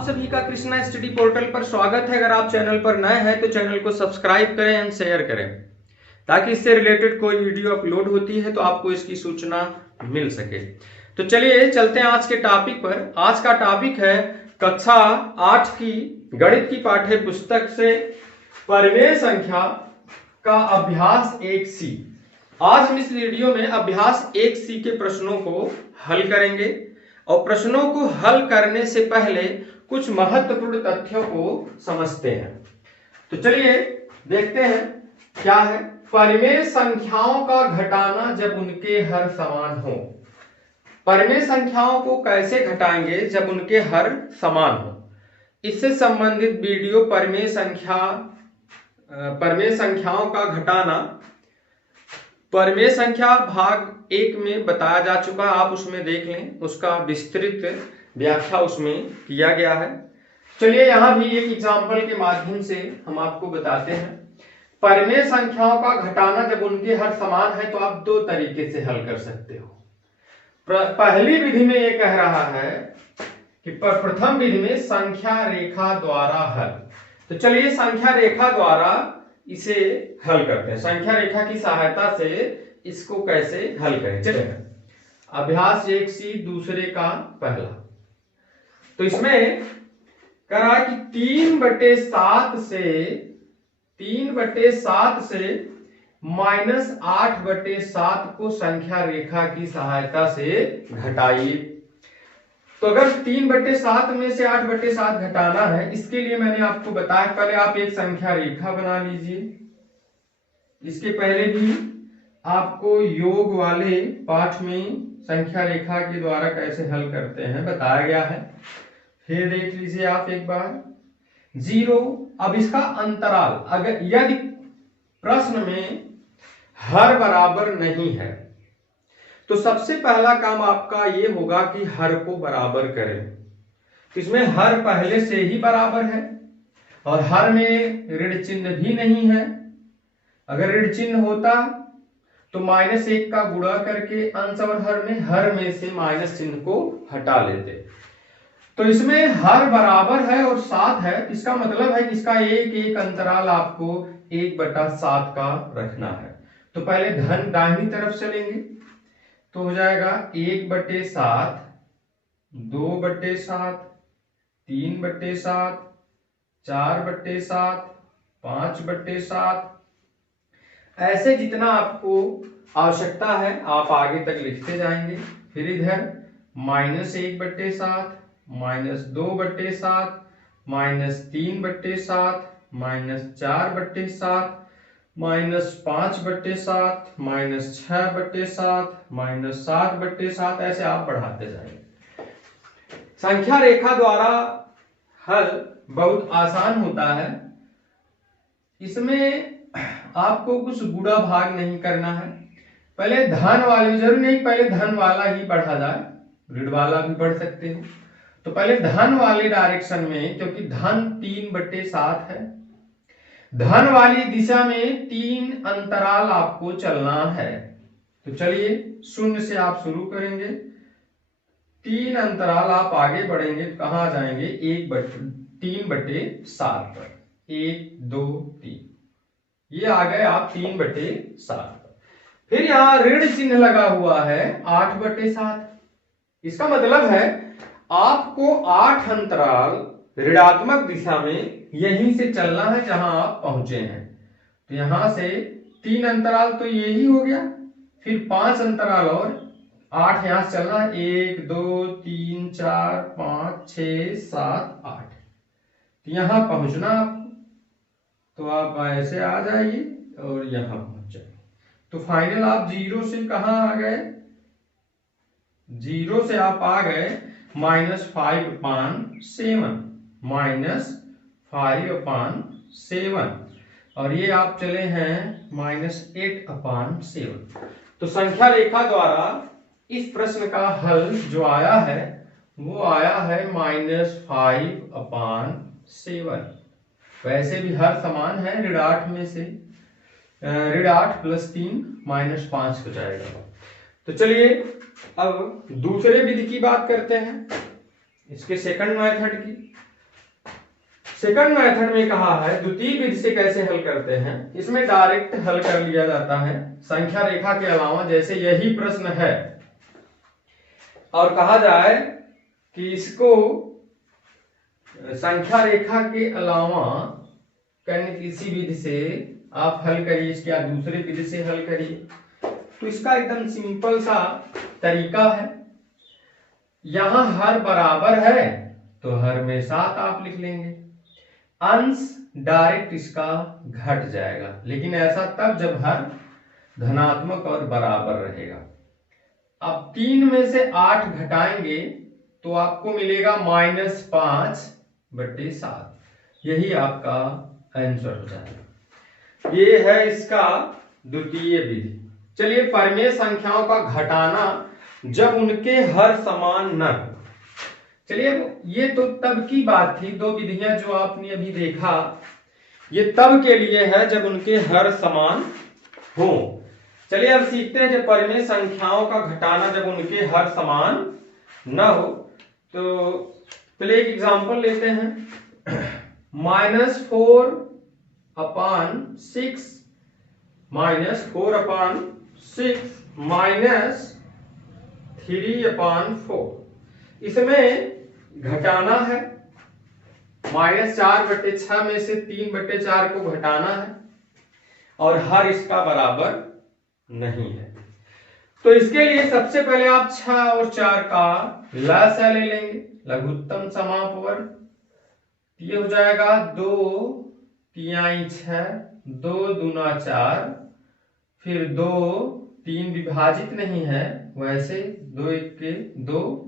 आप सभी का कृष्णा स्टडी पोर्टल पर स्वागत है। अगर आप चैनल पर नए हैं तो चैनल को सब्सक्राइब करें एंड शेयर करें ताकि इससे रिलेटेड कोई वीडियो अपलोड होती है तो आपको इसकी सूचना मिल सके। तो चलिए चलते हैं आज के टॉपिक पर। आज का टॉपिक है कक्षा 8 की गणित की पाठ्य पुस्तक से परिमेय संख्या का अभ्यास 1C। आज हम इस वीडियो में अभ्यास 1C के प्रश्नों को हल करेंगे और प्रश्नों को हल करने से पहले कुछ महत्वपूर्ण तथ्यों को समझते हैं। तो चलिए देखते हैं क्या है परिमेय संख्याओं का घटाना जब उनके हर समान हो। परिमेय संख्याओं को कैसे घटाएंगे जब उनके हर समान हो, इससे संबंधित वीडियो परिमेय संख्याओं का घटाना परिमेय संख्या भाग 1 में बताया जा चुका है, आप उसमें देख लें, उसका विस्तृत व्याख्या उसमें किया गया है। चलिए यहां भी एक एग्जांपल के माध्यम से हम आपको बताते हैं। परिमेय संख्याओं का घटाना जब उनके हर समान है तो आप दो तरीके से हल कर सकते हो। पहली विधि में ये कह रहा है कि प्रथम विधि में संख्या रेखा द्वारा हल। तो चलिए संख्या रेखा द्वारा इसे हल करते हैं। संख्या रेखा की सहायता से इसको कैसे हल करें। चलिए अभ्यास 1C दूसरे का पहला। तो इसमें करा कि 3/7 से -8/7 को संख्या रेखा की सहायता से घटाइए। तो अगर 3/7 में से 8/7 घटाना है, इसके लिए मैंने आपको बताया, पहले आप एक संख्या रेखा बना लीजिए। इसके पहले भी आपको योग वाले पाठ में संख्या रेखा के द्वारा कैसे हल करते हैं बताया गया है। फिर देख लीजिए आप एक बार 0। अब इसका अंतराल, अगर यदि प्रश्न में हर बराबर नहीं है तो सबसे पहला काम आपका ये होगा कि हर को बराबर करें। इसमें हर पहले से ही बराबर है और हर में ऋण चिन्ह भी नहीं है। अगर ऋण चिन्ह होता तो -1 का गुणा करके अंश और हर में से माइनस चिन्ह को हटा लेते। तो इसमें हर बराबर है और 7 है, इसका मतलब है कि इसका एक अंतराल आपको 1/7 का रखना है। तो पहले धन दाहिनी तरफ चलेंगे तो हो जाएगा 1/7, 2/7, 3/7, 4/7, 5/7, ऐसे जितना आपको आवश्यकता है आप आगे तक लिखते जाएंगे। फिर इधर -1/7, -2/7, -3/7, -4/7, -5/7, -6/7, -7/7, ऐसे आप बढ़ाते जाएंगे। संख्या रेखा द्वारा हल बहुत आसान होता है। इसमें आपको कुछ गुणा भाग नहीं करना है। पहले धन वाले, जरूरी नहीं पहले धन वाला ही बढ़ा जाए, ऋण वाला भी बढ़ सकते हो। तो पहले धन वाले डायरेक्शन में, क्योंकि धन 3/7 है, धन वाली दिशा में 3 अंतराल आपको चलना है। तो चलिए 0 से आप शुरू करेंगे, 3 अंतराल आप आगे बढ़ेंगे तो कहां आ जाएंगे 3/7 पर। 1 2 3, ये आ गए आप 3/7 पर। फिर यहां ऋण चिन्ह लगा हुआ है 8/7। इसका मतलब है आपको 8 अंतराल ऋणात्मक दिशा में यहीं से चलना है जहां आप पहुंचे हैं। तो यहां से 3 अंतराल तो यही हो गया, फिर 5 अंतराल और 8 यहां से चलना है। 1 2 3 4 5 6 7 8, तो यहां पहुंचना आपको। तो आप ऐसे आ जाइए और यहां पहुंच जाइए। तो फाइनल आप 0 से कहां आ गए, 0 से आप आ गए -5/7, और ये आप चले हैं -8/7। तो संख्या रेखा द्वारा इस प्रश्न का हल जो आया है वो आया है -5/7। वैसे भी हर समान है, ऋण 8 में से ऋण 8 + 3 -5 हो जाएगा। तो चलिए अब दूसरे विधि की बात करते हैं, इसके सेकंड मेथड की। सेकंड मेथड में कहा है द्वितीय विधि से कैसे हल करते हैं। इसमें डायरेक्ट हल कर लिया जाता है संख्या रेखा के अलावा। जैसे यही प्रश्न है और कहा जाए कि इसको संख्या रेखा के अलावा करने किसी विधि से आप हल करिए, इसके आप दूसरे विधि से हल करिए, तो इसका एकदम सिंपल सा तरीका है। यहां हर बराबर है तो हर में 7 आप लिख लेंगे। अंश डायरेक्ट इसका घट जाएगा, लेकिन ऐसा तब जब हर धनात्मक और बराबर रहेगा। अब 3 में से 8 घटाएंगे तो आपको मिलेगा -5/7। यही आपका आंसर हो जाएगा। ये है इसका द्वितीय विधि। चलिए, परिमेय संख्याओं का घटाना जब उनके हर समान न हो। चलिए, ये तो तब की बात थी, दो विधियां जो आपने अभी देखा ये तब के लिए है जब उनके हर समान हो। चलिए अब सीखते हैं जब परिमेय संख्याओं का घटाना जब उनके हर समान न हो। तो पहले एक एग्जांपल लेते हैं। -4/6 -3/4 इसमें घटाना है। -4/6 में से 3/4 को घटाना है और हर इसका बराबर नहीं है। तो इसके लिए सबसे पहले आप 6 और 4 का लसा ले लेंगे, लघुत्तम समापवर्ग। ये हो जाएगा 2 तिहाई 6, 2 दूना 4, फिर 2 3 विभाजित नहीं है वैसे 2 1 के 2,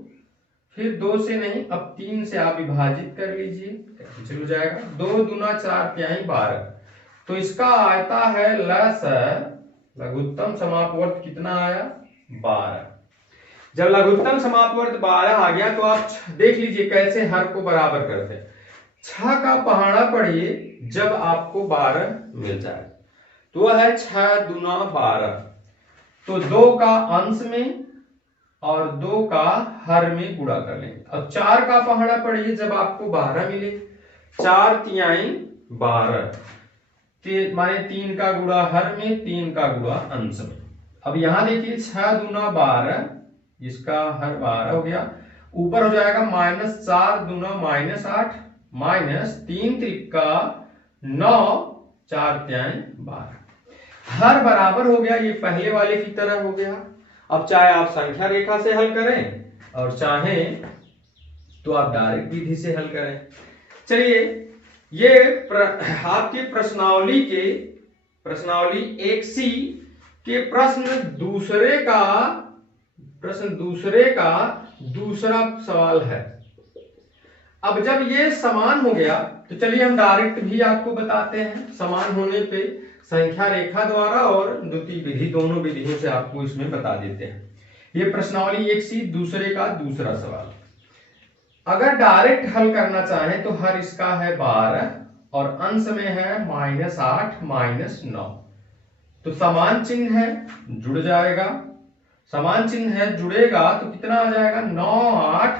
फिर 2 से नहीं, अब 3 से आप विभाजित कर लीजिए, कैंसिल हो जाएगा। 2 दूना 4 तिहाई 12। तो इसका आता है लघुत्तम समापवर्त कितना आया 12। जब लघुत्तम समापवर्त 12 आ गया तो आप देख लीजिए कैसे हर को बराबर करते हैं। 6 का पहाड़ा पढ़िए जब आपको 12 मिल जाए तो वह है 6 दूना 12। तो 2 का अंश में और 2 का हर में गुणा कर लेंगे। अब 4 का पहाड़ा पढ़िए जब आपको 12 मिले, 4 तिहाई 12 माने 3 का गुणा हर में, 3 का गुणा अंश में। अब यहां देखिए 6 दूना 12, इसका हर 12 हो गया, ऊपर हो जाएगा -4 दूना -8 -3 त्रिका 9 4 तिहाई 12। हर बराबर हो गया, ये पहले वाले की तरह हो गया। अब चाहे आप संख्या रेखा से हल करें और चाहे तो आप डायरेक्ट विधि से हल करें। चलिए ये आपकी प्रश्नावली 1C के प्रश्न दूसरे का दूसरा सवाल है। अब जब ये समान हो गया तो चलिए हम डायरेक्ट भी आपको बताते हैं। समान होने पे संख्या रेखा द्वारा और द्वितीय विधि दोनों विधियों से आपको इसमें बता देते हैं। ये प्रश्नावली 1C दूसरे का दूसरा सवाल। अगर डायरेक्ट हल करना चाहें तो हर इसका है 12 और अंश में है -8 -9। तो समान चिन्ह है जुड़ जाएगा, समान चिन्ह है जुड़ेगा तो कितना आ जाएगा 9 8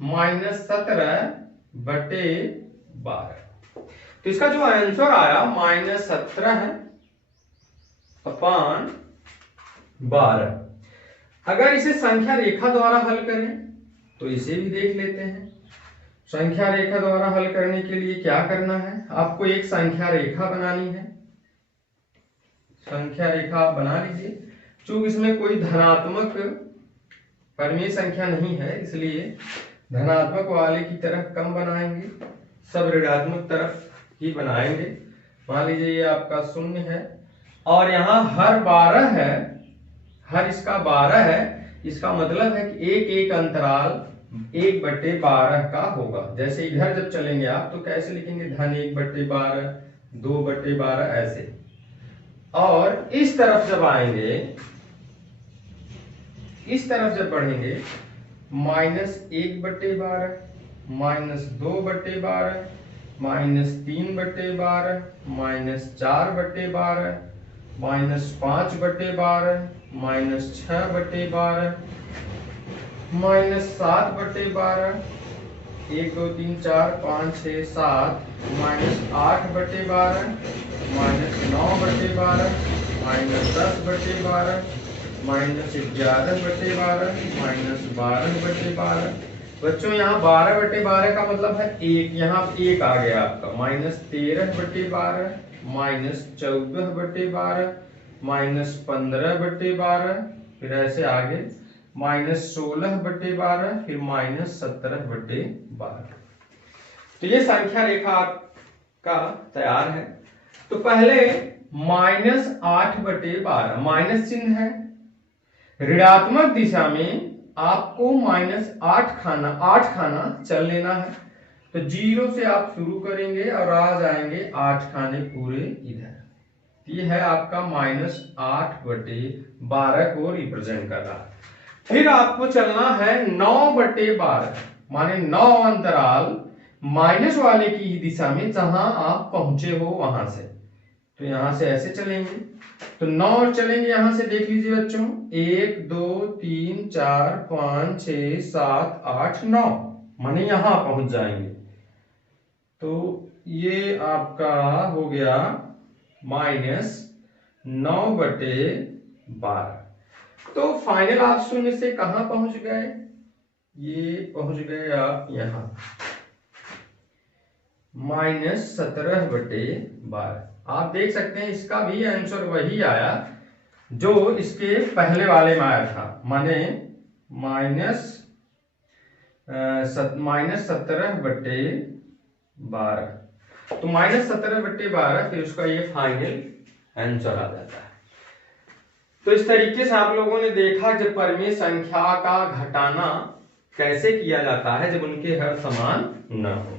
-17/12। तो इसका जो आंसर आया -17/12। अगर इसे संख्या रेखा द्वारा हल करें तो इसे भी देख लेते हैं। संख्या रेखा द्वारा हल करने के लिए क्या करना है, आपको एक संख्या रेखा बनानी है। संख्या रेखा आप बना लीजिए। चूंकि इसमें कोई धनात्मक परिमेय संख्या नहीं है इसलिए धनात्मक वाले की तरफ कम बनाएंगे, सब ऋणात्मक तरफ ही बनाएंगे। मान लीजिए ये आपका 0 है और यहाँ हर 12 है, हर इसका 12 है। इसका मतलब है कि एक एक अंतराल 1/12 का होगा। जैसे इधर जब चलेंगे आप तो कैसे लिखेंगे, धन 1/12, 2/12 ऐसे। और इस तरफ जब आएंगे, इस तरफ जब बढ़ेंगे -1/12, -2/12, -3/12, -4/12, -5/12, -6/12, -7/12, 1 2 3 4 5 6 7 -8/12 -9/12 -10/12 -11/12 -12/12। बच्चों यहाँ 12/12 का मतलब है एक, यहाँ एक आ गया आपका -13/12 -14/12 -15/12, फिर ऐसे आगे -16/12, फिर -17/12। तो ये संख्या रेखा आपका तैयार है। तो पहले -8/12, माइनस चिन्ह है, ऋणात्मक दिशा में आपको -8 खाना चल लेना है। तो 0 से आप शुरू करेंगे और आ जाएंगे 8 खाने पूरे इधर। ये है आपका -8/12 को रिप्रेजेंट कर रहा है। फिर आपको चलना है 9/12, माने 9 अंतराल माइनस वाले की ही दिशा में, जहां आप पहुंचे हो वहां से। तो यहां से ऐसे चलेंगे, तो 9 चलेंगे यहां से, देख लीजिए बच्चों, 1 2 3 4 5 6 7 8 9, माने यहां पहुंच जाएंगे। तो ये आपका हो गया -9/12। तो फाइनल आप शून्य से कहां पहुंच गए? ये पहुंच गए आप यहां -17/12। आप देख सकते हैं इसका भी आंसर वही आया जो इसके पहले वाले में आया था, माने -17/12। तो -17/12 फिर उसका ये फाइनल आंसर आ जाता है। तो इस तरीके से आप लोगों ने देखा जब परिमेय संख्या का घटाना कैसे किया जाता है जब उनके हर समान न हो।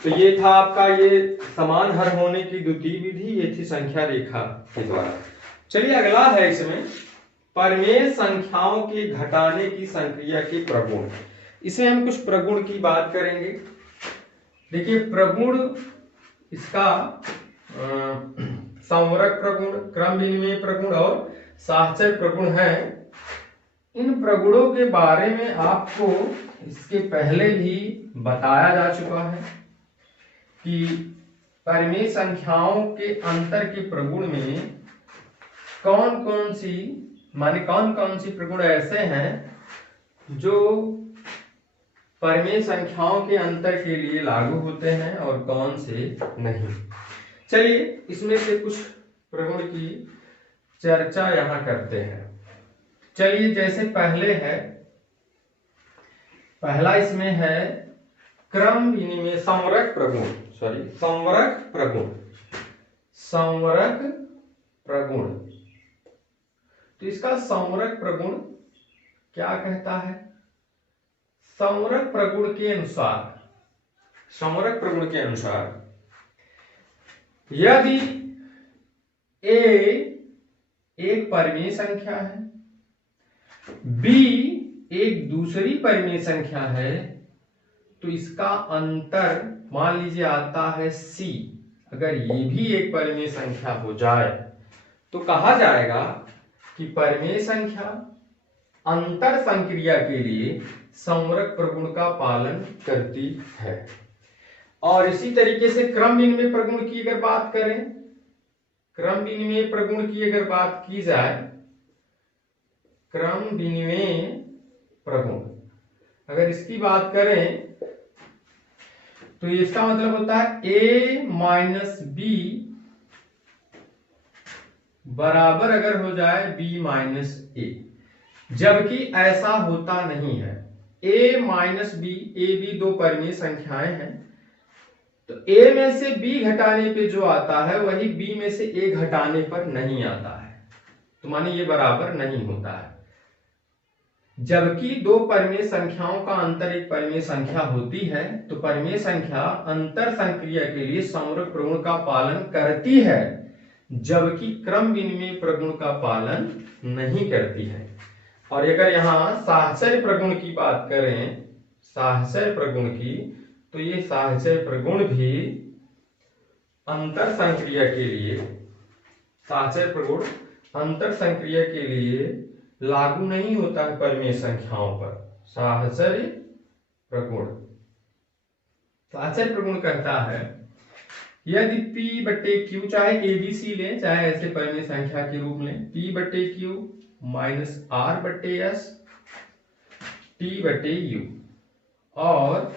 तो ये था आपका ये समान हर होने की द्वितीय विधि, ये थी संख्या रेखा के द्वारा। चलिए अगला है इसमें परिमेय संख्याओं के घटाने की संक्रिया के प्रगुण। इसमें हम कुछ प्रगुण की बात करेंगे। देखिए प्रगुण इसका संवरक प्रगुण, क्रम विनिमय प्रगुण और साहचर्य प्रगुण है। इन प्रगुणों के बारे में आपको इसके पहले भी बताया जा चुका है कि परिमेय संख्याओं के अंतर के प्रगुण में कौन कौन सी प्रगुण ऐसे हैं जो परिमेय संख्याओं के अंतर के लिए लागू होते हैं और कौन से नहीं। चलिए इसमें से कुछ प्रगुण की चर्चा यहां करते हैं। चलिए जैसे पहला इसमें है क्रम विनिमय संवरक प्रगुण। तो इसका संवरक प्रगुण क्या कहता है? संवरक प्रगुण के अनुसार यदि A एक परिमेय संख्या है, B एक दूसरी परिमेय संख्या है, तो इसका अंतर मान लीजिए आता है C। अगर ये भी एक परिमेय संख्या हो जाए तो कहा जाएगा कि परिमेय संख्या अंतर संक्रिया के लिए संवरक प्रगुण का पालन करती है। और इसी तरीके से क्रम विनिमय प्रगुण की अगर बात करें, क्रम विनिमय प्रगुण की अगर बात की जाए, क्रम विनिमय प्रगुण अगर इसकी बात करें तो इसका मतलब होता है A माइनस B बराबर अगर हो जाए B माइनस A, जबकि ऐसा होता नहीं है। A minus B, A B दो परिमेय संख्याएं हैं, तो A में से B घटाने पे जो आता है वही B में से A घटाने पर नहीं आता है, तो माने ये बराबर नहीं होता है। जबकि दो परिमेय संख्याओं का अंतर एक परिमेय संख्या होती है, तो परिमेय संख्या अंतर संक्रिया के लिए संवरक प्रगुण का पालन करती है, जबकि क्रम विनिमय प्रगुण का पालन नहीं करती है। और अगर यहाँ साहचर्य प्रगुण की बात करें, साहचर्य प्रगुण की, तो ये साहचर्य प्रगुण भी अंतर संक्रिया के लिए, साहचर्य प्रगुण अंतर संक्रिया के लिए लागू नहीं होता है परिमेय संख्याओं पर। साहचर्य प्रगुण साहचर्य प्रगुण कहता है यदि P बटे Q, चाहे ABC ले चाहे ऐसे परिमेय संख्या के रूप में, P बटे Q माइनस R बटे S T बटे U और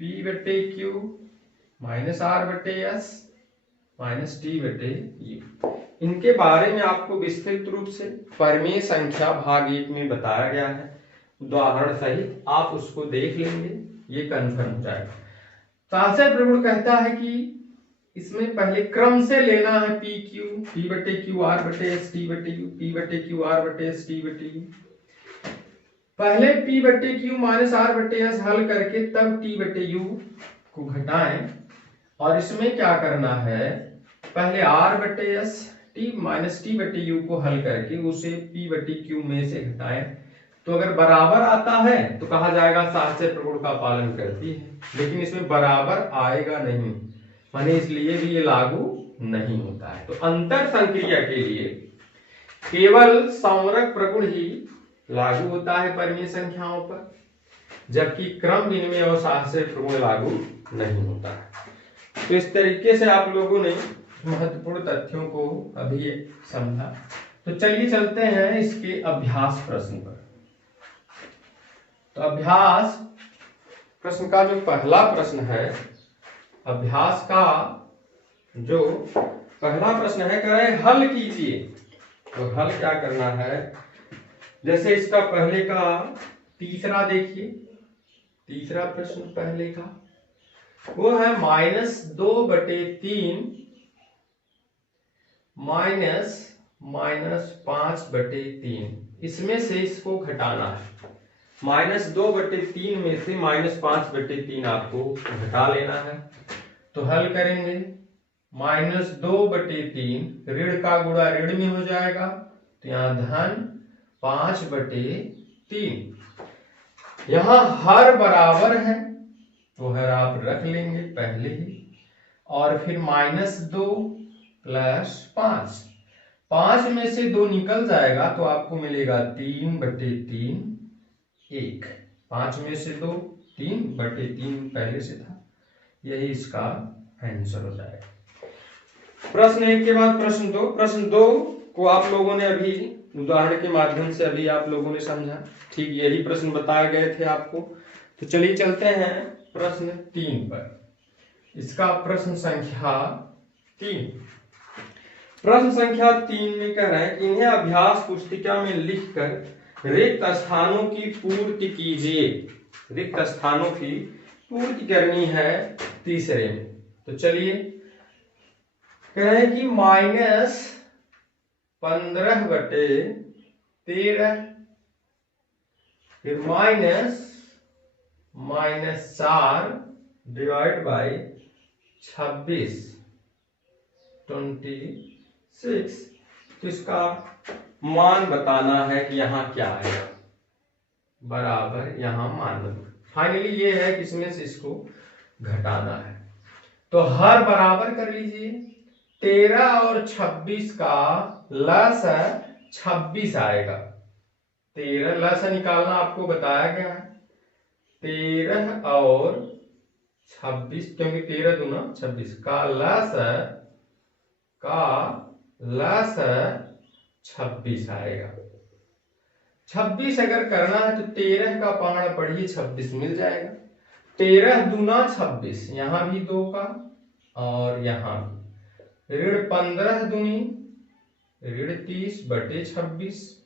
P बटे Q माइनस R बटे S माइनस T बटे U, इनके बारे में आपको विस्तृत रूप से परिमेय संख्या भाग 1 में बताया गया है, उदाहरण सहित आप उसको देख लेंगे, ये कन्फर्म हो जाएगा। साहचर्य प्रगुण कहता है कि इसमें पहले क्रम से लेना है पी क्यू, पी बटे क्यू आर बटे एस टी बटे यू, पी बटे क्यू आर बटे एस टी बटे यू। पहले पी बटे क्यू माइनस आर बटे एस हल करके तब टी बटे यू को घटाएं, और इसमें क्या करना है, पहले आर बटे एस टी माइनस टी बटे यू को हल करके उसे पी बटे क्यू में से घटाएं, तो अगर बराबर आता है तो कहा जाएगा साहचर्य प्रगुण का पालन करती है, लेकिन इसमें बराबर आएगा नहीं, माने इसलिए भी ये लागू नहीं होता है। तो अंतर संक्रिया के लिए केवल संवरक प्रगुण ही लागू होता है परिमेय संख्याओं पर, जबकि क्रम विनिमय और साहचर्य प्रगुण लागू नहीं होता है। तो इस तरीके से आप लोगों ने महत्वपूर्ण तथ्यों को अभी समझा। तो चलिए चलते हैं इसके अभ्यास प्रश्न पर। तो अभ्यास प्रश्न का जो पहला प्रश्न है, अभ्यास का जो पहला प्रश्न है, कह रहे हल कीजिए। तो हल क्या करना है, जैसे इसका पहले का तीसरा देखिए, तीसरा प्रश्न पहले का वो है -2/3 -5/3, इसमें से इसको घटाना है। -2/3 में से -5/3 आपको घटा लेना है। तो हल करेंगे, -2/3 ऋण का गुणा ऋण में हो जाएगा, तो यहाँ धन 5/3। यहाँ हर बराबर है तो हर आप रख लेंगे पहले ही, और फिर -2 + 5, 5 में से 2 निकल जाएगा तो आपको मिलेगा 3/3 1, 5 में से 2 3/3 पहले से था, यही इसका आंसर हो जाएगा। प्रश्न 1 के बाद प्रश्न 2। प्रश्न 2 को आप लोगों ने अभी उदाहरण के माध्यम से अभी आप लोगों ने समझा, ठीक यही प्रश्न बताए गए थे आपको। तो चलिए चलते हैं प्रश्न 3 पर। इसका प्रश्न संख्या 3, प्रश्न संख्या 3 में कह रहे हैं कि इन्हें अभ्यास पुस्तिका में लिखकर रिक्त स्थानों की पूर्ति कीजिए। रिक्त स्थानों की पूर्ति करनी है तीसरे में। तो चलिए कह रहे हैं कि -15/13, फिर -4 डिवाइड बाई 26 26। तो इसका मान बताना है कि यहाँ क्या है, बराबर यहाँ मान। फाइनली ये है कि इसमें से इसको घटाना है। तो हर बराबर कर लीजिए, 13 और 26 का लसा 26 आएगा। 13 लसा निकालना आपको बताया गया है, 13 और 26, क्योंकि 13 दूना 26 का लसा 26 आएगा। 26 अगर करना है तो 13 का पहाड़ा पढ़िए 26 मिल जाएगा। 13 दूना 26, यहां भी 2 का और यहां भी। ऋण 15 दूनी ऋण 30/26,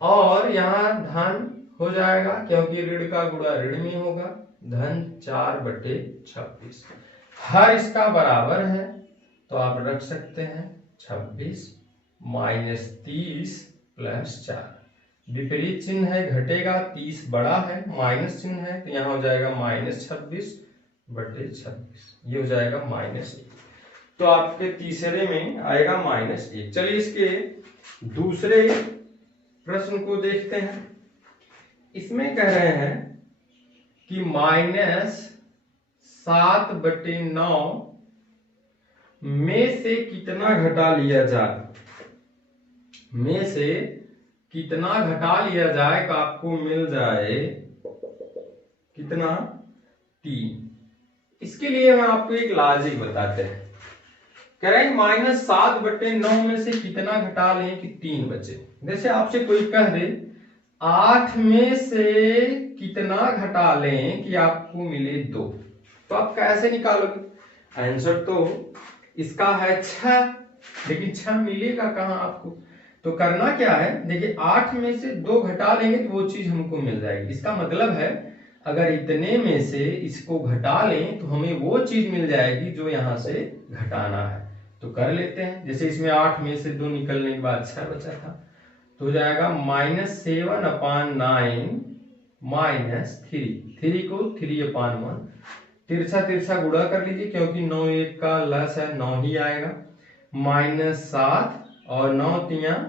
और यहाँ धन हो जाएगा क्योंकि ऋण का गुणा ऋण में होगा, धन 4/26। हर इसका बराबर है तो आप रख सकते हैं 26 -30 + 4। विपरीत चिन्ह है, घटेगा, 30 बड़ा है, माइनस चिन्ह है, तो यहाँ हो जाएगा -26/26, ये हो जाएगा -1। तो आपके तीसरे में आएगा -1। चलिए इसके दूसरे प्रश्न को देखते हैं। इसमें कह रहे हैं कि -7/9 में से कितना घटा लिया जाए, में से कितना घटा लिया जाए, तो आपको मिल जाए कितना 3। इसके लिए हम आपको एक लॉजिक बताते हैं। कह रहे हैं -7/9 में से कितना घटा लें कि 3 बचे। जैसे आपसे कोई कह दे 8 में से कितना घटा लें कि आपको मिले 2, तो आप कैसे निकालोगे? आंसर तो इसका है 6, लेकिन 6 मिलेगा कहां आपको? तो करना क्या है, देखिए 8 में से 2 घटा लेंगे तो वो चीज हमको मिल जाएगी। इसका मतलब है अगर इतने में से इसको घटा लें तो हमें वो चीज मिल जाएगी जो यहां से घटाना है। तो कर लेते हैं। जैसे इसमें 8 में से 2 निकलने के बाद 6 बचा था, तो हो जाएगा -7/9 -3 को 3/1 तिरछा तिरछा गुणा कर लीजिए, क्योंकि 9 1 का लस है 9 ही आएगा। -7 और 9 3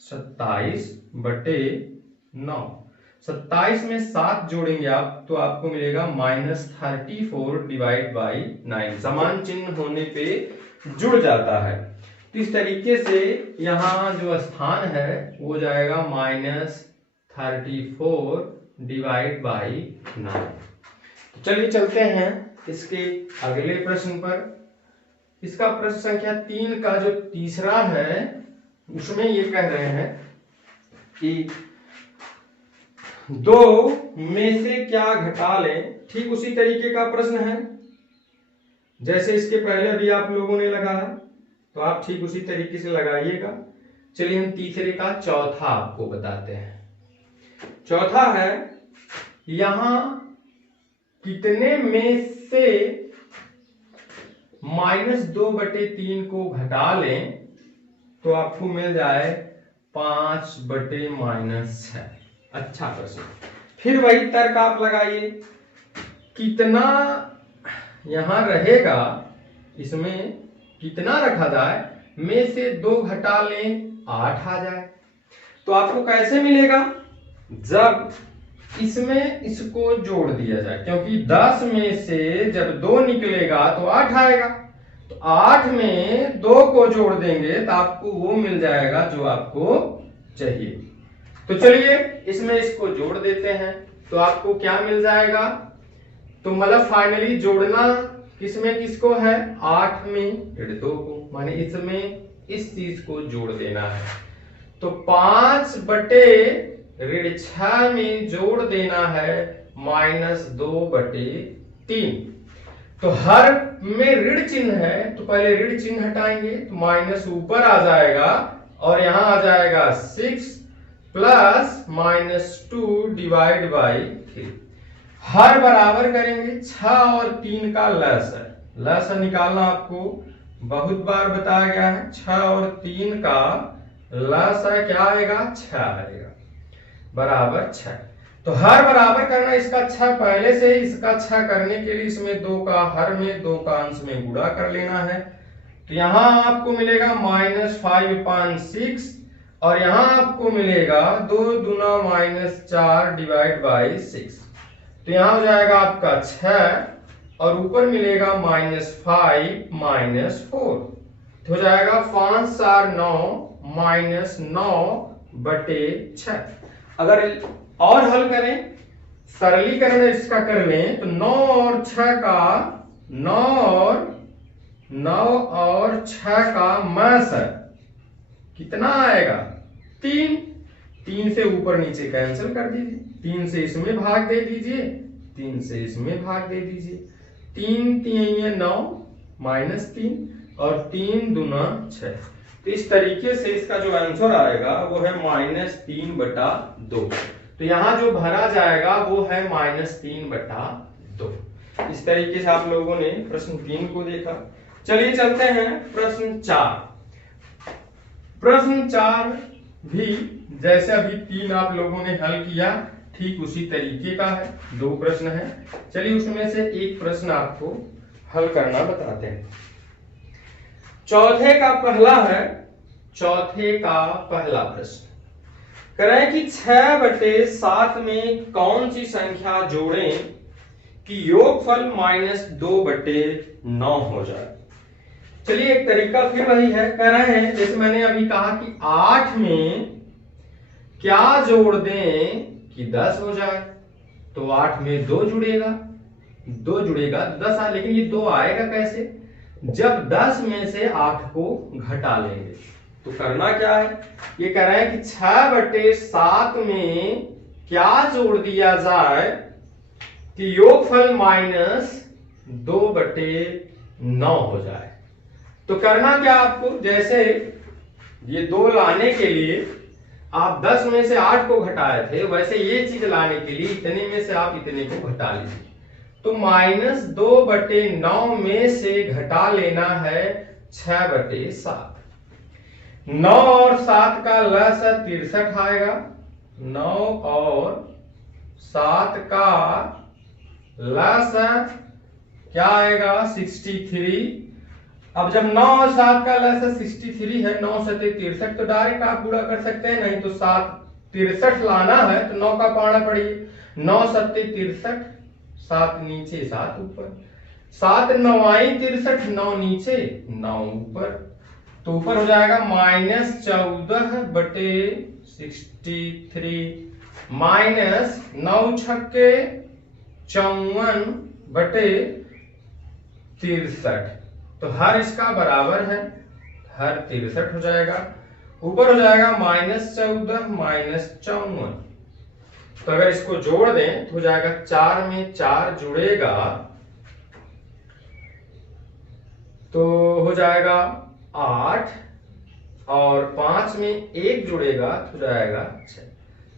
27/9। 27 में 7 जोड़ेंगे आप तो आपको मिलेगा -34/9। समान चिन्ह होने पे जुड़ जाता है। तो इस तरीके से यहाँ जो स्थान है वो जाएगा -34/9। चलिए चलते हैं इसके अगले प्रश्न पर। इसका प्रश्न संख्या 3 का जो तीसरा है उसमें ये कह रहे हैं कि 2 में से क्या घटा लें। ठीक उसी तरीके का प्रश्न है जैसे इसके पहले अभी आप लोगों ने लगाया, तो आप ठीक उसी तरीके से लगाइएगा। चलिए हम तीसरे का चौथा आपको बताते हैं। चौथा है यहां कितने में से -2/3 को घटा लें तो आपको मिल जाए 5/-6। अच्छा प्रश्न। फिर वही तर्क आप लगाइए, कितना यहां रहेगा, इसमें कितना रखा जाए, में से 2 घटा लें 8 आ जाए। तो आपको कैसे मिलेगा? जब इसमें इसको जोड़ दिया जाए, क्योंकि 10 में से जब 2 निकलेगा तो 8 आएगा। तो 8 में 2 को जोड़ देंगे तो आपको वो मिल जाएगा जो आपको चाहिए। तो चलिए इसमें इसको जोड़ देते हैं तो आपको क्या मिल जाएगा? तो मतलब फाइनली जोड़ना किसमें किसको है? 8 में 2 को, माने इसमें इस चीज को जोड़ देना है। तो 5/6 में जोड़ देना है -2/3। तो हर में ऋण चिन्ह है तो पहले ऋण चिन्ह हटाएंगे तो माइनस ऊपर आ जाएगा और यहां आ जाएगा 6 प्लस -2/3। हर बराबर करेंगे 6 और 3 का लस है। लस निकालना आपको बहुत बार बताया गया है। 6 और 3 का लस है क्या आएगा? 6 आएगा, बराबर 6। तो हर बराबर करना, इसका 6 पहले से ही, इसका 6 करने के लिए इसमें 2 का हर में 2 का अंश में गुणा कर लेना है। तो यहां आपको मिलेगा -5/6 और यहां आपको मिलेगा 2 दूना -4/6। तो यहां हो जाएगा आपका 6 और ऊपर मिलेगा -5 -4। तो हो जाएगा 5 4 9-9/6। अगर और हल करें, सरलीकरण इसका कर लें तो 9 और 6 का 9 और 6 का मास है कितना आएगा? 3 से ऊपर नीचे कैंसिल कर दीजिए, 3 से इसमें भाग दे दीजिए, 3 से इसमें भाग दे दीजिए। 3 3 9 -3 और 3 दूना 6। तो इस तरीके से इसका जो आंसर आएगा वो है -3/2। तो यहां जो भरा जाएगा वो है -3/2। इस तरीके से आप लोगों ने प्रश्न 3 को देखा। चलिए चलते हैं प्रश्न 4। प्रश्न 4 भी जैसे अभी 3 आप लोगों ने हल किया ठीक उसी तरीके का है। 2 प्रश्न है, चलिए उसमें से एक प्रश्न आपको हल करना बताते हैं। चौथे का पहला प्रश्न कह रहे हैं कि 6/7 में कौन सी संख्या जोड़ें कि योगफल -2/9 हो जाए। चलिए एक तरीका फिर वही है, कह रहे हैं जैसे मैंने अभी कहा कि 8 में क्या जोड़ दें कि 10 हो जाए। तो 8 में 2 जुड़ेगा, 2 जुड़ेगा 10 लेकिन ये 2 आएगा कैसे, जब 10 में से 8 को घटा लेंगे। तो करना क्या है, ये कह रहे हैं कि 6/7 में क्या जोड़ दिया जाए कि योगफल -2/9 हो जाए। तो करना क्या आपको, जैसे ये 2 लाने के लिए आप 10 में से 8 को घटाए थे, वैसे ये चीज लाने के लिए इतने में से आप इतने को घटा लीजिए। तो -2/9 में से घटा लेना है 6/7। 9 और 7 का लसा 63 आएगा, 9 और 7 का लसा क्या आएगा 63। अब जब 9 और 7 का लसा 63 है, 9 से 63, तो डायरेक्ट आप गुणा कर सकते हैं, नहीं तो 7 63 लाना है तो 9 का पाना पड़िए, 9 7 63, 7 नीचे 7 ऊपर, 7 9 63, 9 नीचे 9 ऊपर, तो ऊपर हो जाएगा -14/63 -9 छक्के 54/63। तो हर इसका बराबर है, हर 63 हो जाएगा, ऊपर हो जाएगा -14 -54। तो अगर इसको जोड़ दें तो हो जाएगा 4 में 4 जुड़ेगा तो हो जाएगा 8, और 5 में 1 जुड़ेगा तो हो जाएगा 6,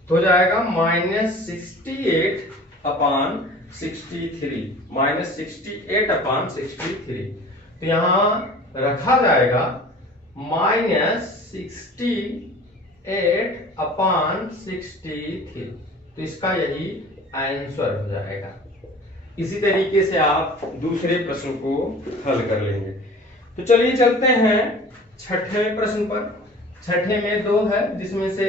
तो हो जाएगा -68/63, -68/63। तो यहां रखा जाएगा -68/63, तो इसका यही आंसर हो जाएगा। इसी तरीके से आप दूसरे प्रश्न को हल कर लेंगे। तो चलिए चलते हैं छठे प्रश्न पर। छठे में 2 है, जिसमें से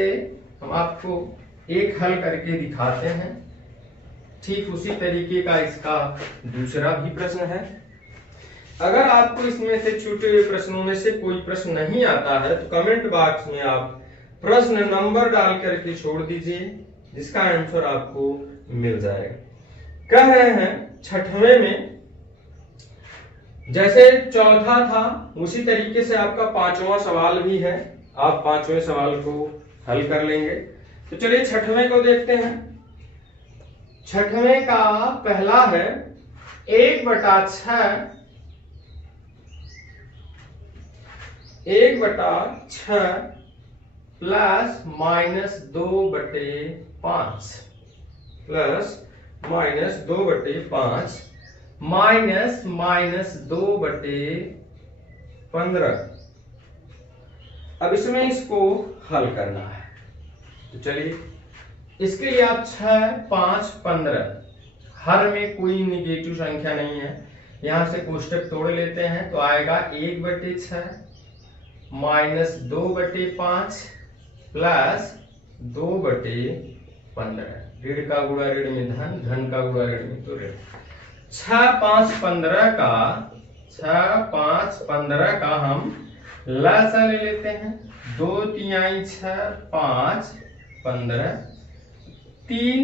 हम आपको एक हल करके दिखाते हैं। ठीक उसी तरीके का इसका दूसरा भी प्रश्न है। अगर आपको इसमें से छूटे हुए प्रश्नों में से कोई प्रश्न नहीं आता है तो कमेंट बॉक्स में आप प्रश्न नंबर डाल करके छोड़ दीजिए, जिसका आंसर आपको मिल जाएगा। कह रहे हैं छठवें में जैसे चौथा था उसी तरीके से आपका 5वां सवाल भी है, आप 5वें सवाल को हल कर लेंगे। तो चलिए छठवें को देखते हैं। छठवें का पहला है 1/6 प्लस -2/5 प्लस -2/5 माइनस 2/15। अब इसमें इसको हल करना है। तो चलिए इसके लिए आप 6 5 15, हर में कोई निगेटिव संख्या नहीं है, यहां से कोष्टक तोड़ लेते हैं तो आएगा 1/6 माइनस 2/5 प्लस 2/15। ऋण का गुणा ऋण में धन, धन का गुणा ऋण में तो ऋण। 6 5 15 का हम लसा ले लेते हैं। 2 3 6 5 15, 3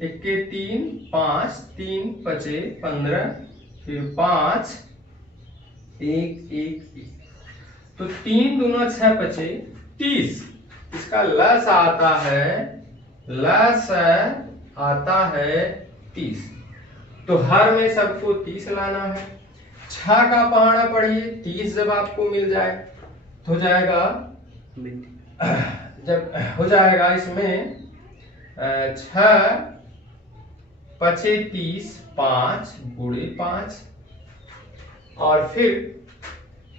1 3 5 3 5 15, फिर 5 1 1 1, तो 3 दूना 6 5 30। इसका लस आता है 30। तो हर में सबको 30 लाना है। 6 का पहाड़ा पढ़िए, 30 जब आपको मिल जाए तो हो जाएगा, जब हो जाएगा इसमें 6 5 30, 5 गुणे 5, और फिर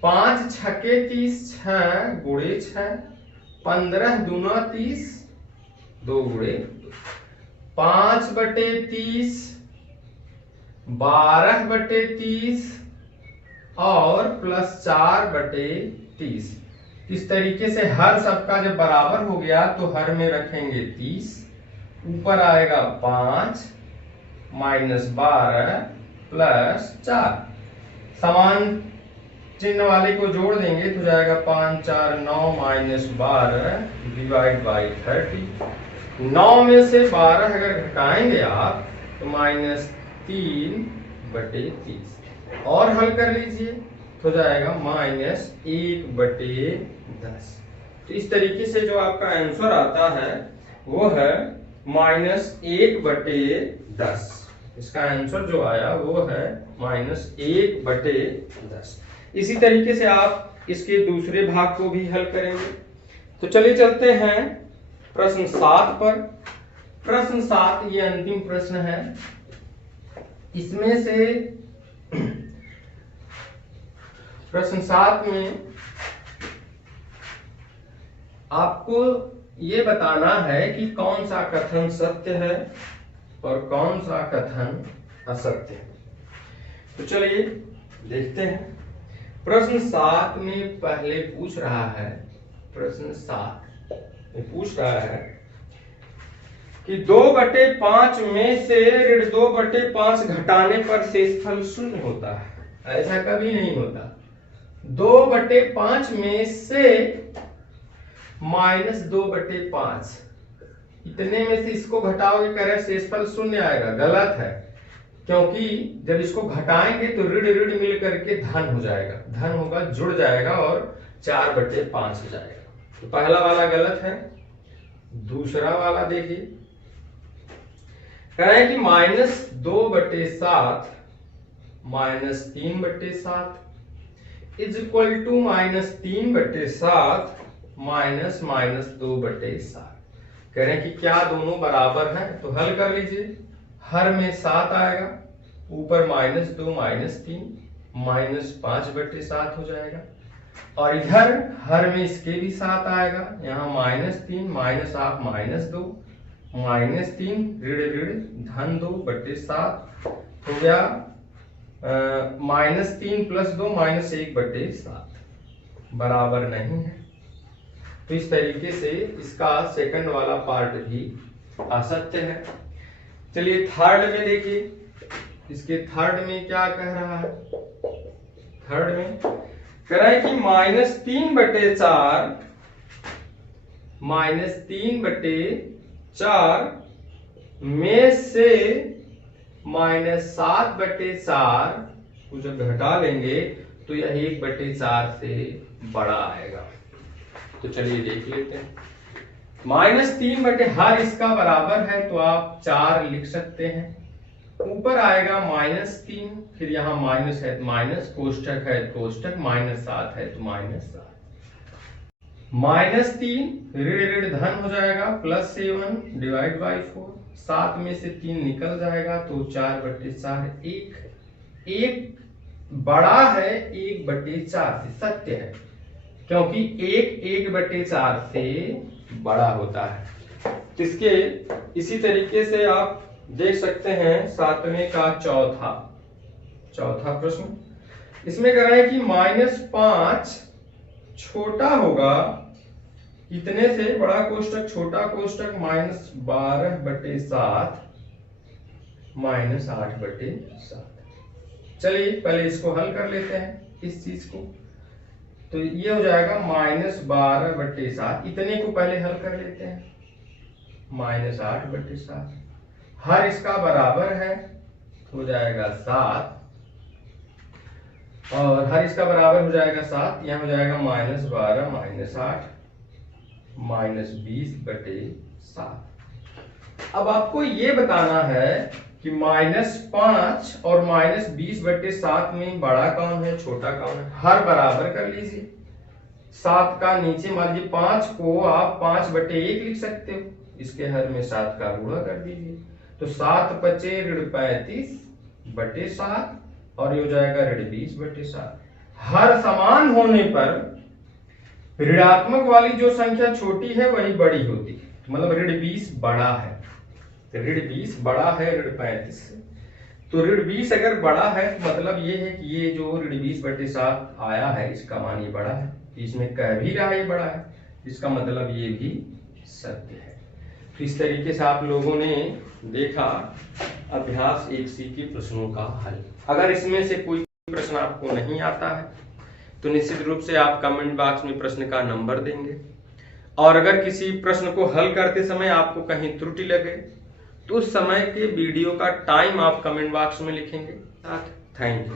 5 छके 30, 6 गुणे 6, 15 दूना 30, 2 गुणे 5/30, 12/30 और प्लस 4/30। इस तरीके से हर सबका जब बराबर हो गया तो हर में रखेंगे 30, ऊपर आएगा 5 माइनस 12 प्लस 4, समान चिन्ह वाले को जोड़ देंगे तो जाएगा 5 4 9 माइनस 12 डिवाइड बाई 30। 9 में से 12 अगर घटाएंगे आप तो -3 बटे 30 और हल कर लीजिए तो जाएगा -1/10। तो इस तरीके से जो आपका आंसर आता है वो है -1/10। इसका आंसर जो आया वो है -1/10। इसी तरीके से आप इसके दूसरे भाग को भी हल करेंगे। तो चलिए चलते हैं प्रश्न 7 पर। प्रश्न 7 ये अंतिम प्रश्न है। इसमें से प्रश्न 7 में आपको ये बताना है कि कौन सा कथन सत्य है और कौन सा कथन असत्य है। तो चलिए देखते हैं। प्रश्न 7 में पहले पूछ रहा है, प्रश्न 7 में पूछ रहा है कि 2/5 में से ऋण 2/5 घटाने पर शेषफल शून्य होता है। ऐसा कभी नहीं होता। 2/5 में से -2/5 इतने में से इसको घटाओगे करें शेषफल शून्य आएगा। गलत है, क्योंकि जब इसको घटाएंगे तो ऋण ऋण मिल करके धन हो जाएगा, धन होगा जुड़ जाएगा और 4/5 हो जाएगा। तो पहला वाला गलत है। दूसरा वाला देखिए, कह रहे हैं कि -2/7 -3/7 इज इक्वल टू -3/7 -2/7। कह रहे हैं कि क्या दोनों बराबर हैं? तो हल कर लीजिए। हर में 7 आएगा, ऊपर -2 -3 -5/7 हो जाएगा। और इधर हर में इसके भी 7 आएगा, यहाँ -3 -8 -2 -3 ऋण ऋण धन 2/7 हो गया। -3 + 2 -1/7 बराबर नहीं है। तो इस तरीके से इसका सेकंड वाला पार्ट भी असत्य है। चलिए थर्ड में देखिए, इसके थर्ड में क्या कह रहा है। थर्ड में कह रहा है कि -3/4 में से -7/4 को जब घटा लेंगे तो यह 1/4 से बड़ा आएगा। तो चलिए देख लेते हैं। -3 हर इसका बराबर है तो आप 4 लिख सकते हैं। ऊपर आएगा -3, फिर यहाँ माइनस है तो माइनस, कोष्टक है तो कोष्टक, -7 है तो -7। -3 ऋण ऋण धन हो जाएगा, +7 / 4। 7 में से 3 निकल जाएगा तो 4/4। एक बड़ा है 1/4 से, सत्य है, क्योंकि 1/4 से बड़ा होता है। तो इसके इसी तरीके से आप देख सकते हैं 7वें का चौथा प्रश्न। इसमें कह रहा है कि -5 छोटा होगा कितने से? बड़ा कोष्टक छोटा कोष्टक, -12/7 -8/7। चलिए पहले इसको हल कर लेते हैं, इस चीज को। तो ये हो जाएगा -12/7। इतने को पहले हल कर लेते हैं। -8/7 हर इसका बराबर है तो हो जाएगा 7, और हर इसका बराबर हो जाएगा 7। यहाँ हो जाएगा -12 -8 -20/7। अब आपको ये बताना है कि -5 और -20/7 में बड़ा कौन है, छोटा कौन है। हर बराबर कर लीजिए। 7 का नीचे मान लीजिए 5 को आप 5/1 लिख सकते हो, इसके हर में 7 का गुणा कर दीजिए। तो 7×5 ऋण 35/7 और ये हो जाएगा ऋण 20/7। हर समान होने पर ऋणात्मक वाली जो संख्या छोटी है वही बड़ी होती है, मतलब ऋण 20 बड़ा है। तो ऋण 20 बड़ा है ऋण 35 से। तो ऋण 20 अगर बड़ा है तो मतलब ये है कि ये जो ऋण 20/7 आया है इसका मान ये बड़ा है। इसमें कह भी रहा है ये बड़ा है, इसका मतलब ये भी सत्य है। तो इस तरीके से आप लोगों ने देखा अभ्यास 1C के प्रश्नों का हल। अगर इसमें से कोई प्रश्न आपको नहीं आता है तो निश्चित रूप से आप कमेंट बॉक्स में प्रश्न का नंबर देंगे, और अगर किसी प्रश्न को हल करते समय आपको कहीं त्रुटि लगे तो उस समय के वीडियो का टाइम आप कमेंट बॉक्स में लिखेंगे। Thank you.